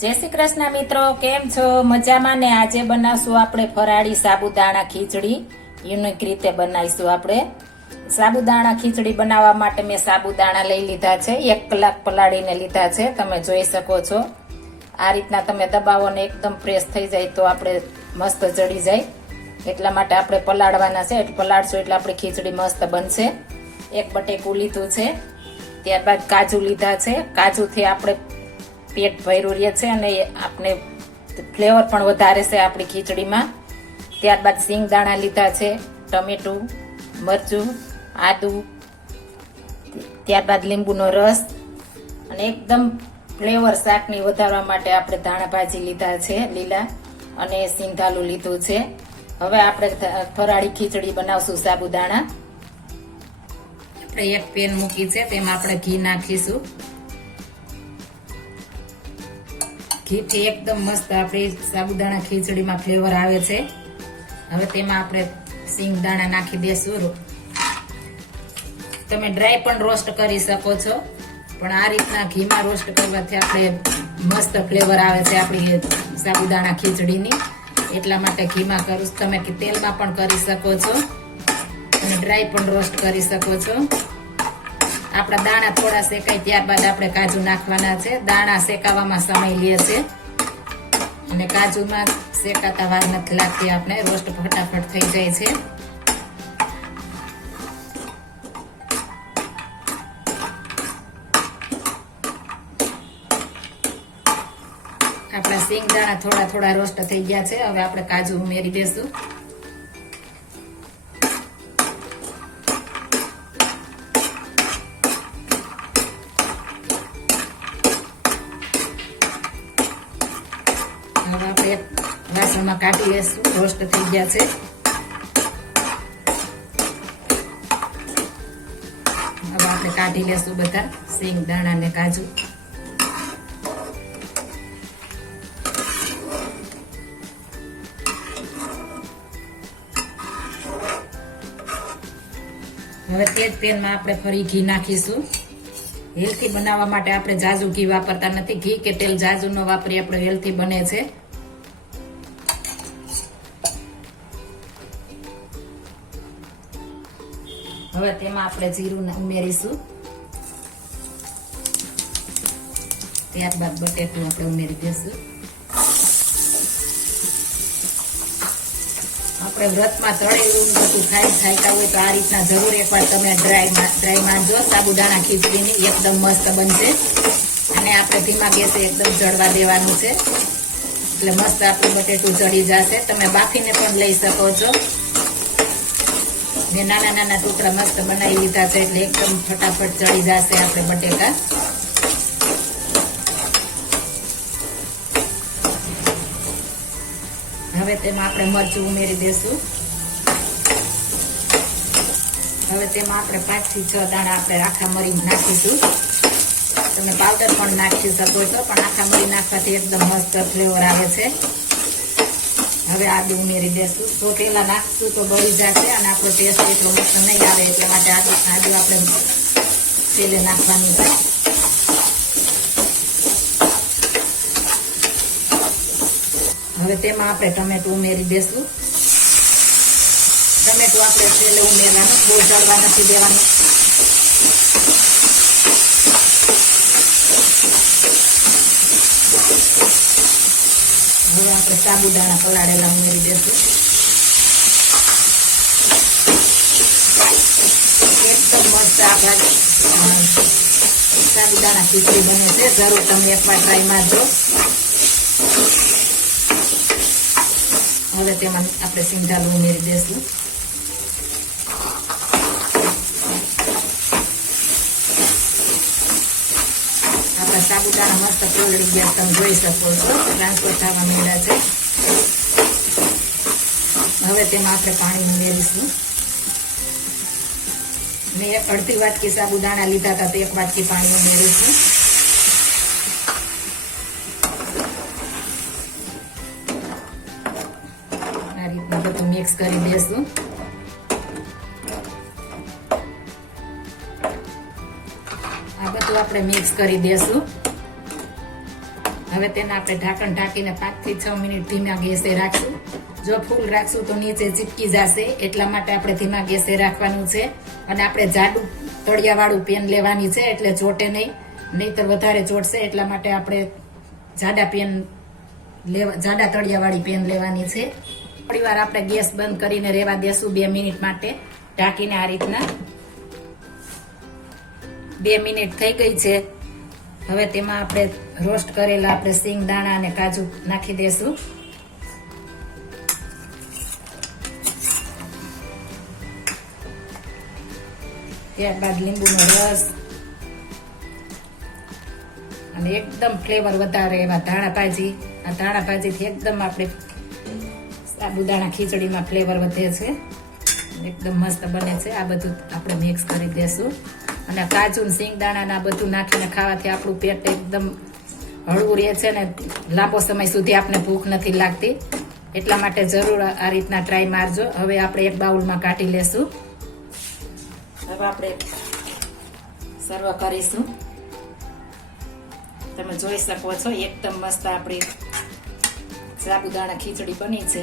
જય શ્રી કૃષ્ણ મિત્રો, કેમ છો? મજામાં ને આજે બનાવશું આપણે ફરાળી સાબુદાણા ખીચડી. યુનિક રીતે બનાવીશું આપણે. સાબુદાણા ખીચડી બનાવવા માટે મેં સાબુદાણા લઈ લીધા છે, એક કલાક પલાળીને લીધા છે, તમે જોઈ શકો છો. આ રીતના તમે દબાવો ને એકદમ પ્રેસ થઈ જાય તો આપણે મસ્ત ચડી જાય. એટલા માટે આપણે પલાળવાના છે, એટલે પલાળશું એટલે આપણી ખીચડી મસ્ત બનશે. એક બટેકું લીધું છે, ત્યારબાદ કાજુ લીધા છે. કાજુથી આપણે પેટ ભર્યું રહે છે અને આપણે ફ્લેવર પણ વધારે છે આપણી ખીચડીમાં. ત્યારબાદ સિંગ દાણા લીધા છે, ટમેટું, મરચું, આદું, ત્યારબાદ લીંબુનો રસ અને એકદમ ફ્લેવર શાકની વધારવા માટે આપણે ધાણા ભાજી લીધા છે, લીલા અને સિંધાલું લીધું છે. હવે આપણે ફરાળી ખીચડી બનાવશું સાબુદાણા. આપણે એક પેન મૂકી છે, તેમાં આપણે ઘી નાખીશું. ઘીથી એકદમ મસ્ત આપણી સાબુદાણા ખીચડીમાં ફ્લેવર આવે છે. હવે તેમાં આપણે સિંગદાણા નાખી દેશું. તમે ડ્રાય પણ રોસ્ટ કરી શકો છો. પણ આ રીતના ઘીમાં રોસ્ટ કરવાથી આપણે મસ્ત ફ્લેવર આવે છે આપણી સાબુદાણા ખીચડીની. એટલા માટે ઘીમાં કરું. તમે તેલમાં પણ કરી શકો છો. અને ડ્રાય પણ રોસ્ટ કરી શકો છો. આપણા દાણા થોડા શેકાય ત્યારબાદ આપણે કાજુ નાખવાના છે. દાણા શેકાવામાં સમય લે છે. અને કાજુમાં શેકાતા વાર નથી લાગતી આપણે રોસ્ટ ફટાફટ થઈ જાય છે. આપણા સિંગ દાણા થોડા થોડા રોસ્ટ થઈ ગયા છે. હવે આપણે કાજુ ઉમેરી દેશું હવે આપણે વાસણમાં કાઢી લેશું રોસ્ટ થઈ ગયા છે. હવે આપણે કાઢી લેશું બધા સિંગ, દાણા ને કાજુ. હવે તે જ પેનમાં આપણે ફરી ઘી નાખીશું. હેલ્થી બનાવવા માટે આપણે જાજુ ઘી વાપરતા નથી. ઘી કે તેલ જાજુ ન વાપરી આપણે હેલ્થી બને છે. હવે તેમાં આપણે જીરું ઉમેરીશું. ત્યારબાદ બટેટું આપણે ઉમેરી દઈશું. આપણે વ્રતમાં તળેલું બધું ખાઈ ખાતા હોય તો આ રીતના જરૂર એકવાર તમે ડ્રાય ડ્રાય માંજો, સાબુદાણા, ખીચડીની એકદમ મસ્ત બનશે. અને આપણે ધીમા ગેસે એકદમ જળવા દેવાનું છે. એટલે મસ્ત આપણું બટેટું ચડી જશે. તમે બાફીને પણ લઈ શકો છો. મેં નાના નાના ટુકડા મસ્ત બનાવી લીધા છે એટલે એકદમ ફટાફટ ચડી જશે આપણે બટેકા. હવે તેમાં આપણે મરચું ઉમેરી દેશું. હવે તેમાં આપણે પાંચથી છ દાણા આપણે આખા મરી નાખીશું. તમે પાવડર પણ નાખી શકો છો, પણ આખા મરી નાખવાથી એકદમ મસ્ત ફ્લેવર આવે છે. હવે આદુ ઉમેરી દેશું. તો પેલા નાખશું તો બળી જશે અને આપણો ટેસ્ટ એટલો મસ્ત નહીં આવે એટલા માટે આદુ આદુ આપણે પેલે નાખવાનું છે. હવે તેમાં આપણે ટમેટું ઉમેરી દેશું. ટમેટું આપણે છેલ્લે ઉમેરવાનું, બહુ જળવા નથી દેવાનું. હવે આપણે સાબુદાણા પલાળેલા ઉમેરી દેશું એકદમ મસ્ત આ સાબુદાણા ખીચડી બને છે જરૂર તમે એકવાર ટ્રાય મારજો હવે તેમાં આપણે સિંધાલું ઉમેરી દેશું સાબુદાણા મસ્ત પલળી ગયા તમે જોઈ શકો છો ટ્રાન્સફર થવા મળ્યા છે હવે તેમાં આપણે પાણી ઉમેરીશું મેં અડધી વાટકી સાબુદાણા લીધા હતા તો એક વાટકી પાણી ઉમેરીશું આ રીતના બધું મિક્સ કરી દેશું આપણે મિક્સ કરી દેશું. હવે તેને આપણે ઢાંકણ ઢાંકીને પાંચથી છ મિનિટ ધીમા ગેસે રાખશું. જો ફૂલ રાખશું તો નીચે ચીપકી જશે. એટલા માટે આપણે ધીમા ગેસે રાખવાનું છે. અને આપણે જાડું તળિયાવાળું પેન લેવાની છે, એટલે ચોટે નહીં. નહીતર વધારે ચોટશે, એટલા માટે આપણે જાડા પેન લેવા, જાડા તળિયાવાળી પેન લેવાની છે. થોડી વાર આપણે ગેસ બંધ કરીને રેવા દેશું બે મિનિટ માટે. ઢાંકીને આ રીતના. બે મિનિટ થઈ ગઈ છે. હવે તેમાં આપણે રોસ્ટ કરેલા આપણે સિંગ, દાણા અને કાજુ નાખી દેશું. ત્યારબાદ લીંબુનો રસ અને એકદમ ફ્લેવર વધારે એવા ધાણા ભાજી. આ ધાણા ભાજીથી એકદમ આપણે સાબુદાણા ખીચડીમાં ફ્લેવર વધે છે. એકદમ મસ્ત બને છે. આ બધું આપણે મિક્સ કરી દેશું. અને કાજુ ને સિંગદાણા ને બધું નાખીને ખાવાથી આપણું પેટ એકદમ હળવું રહે છે ને લાંબો સમય સુધી આપણે ભૂખ નથી લાગતી. એટલા માટે જરૂર આ રીતના ટ્રાય મારજો. હવે આપણે એક બાઉલમાં કાઢી લેશું. હવે આપણે સર્વ કરીશું. તમે જોઈ શકો છો, એકદમ મસ્ત આપણી સાબુદાણા ખીચડી બની છે.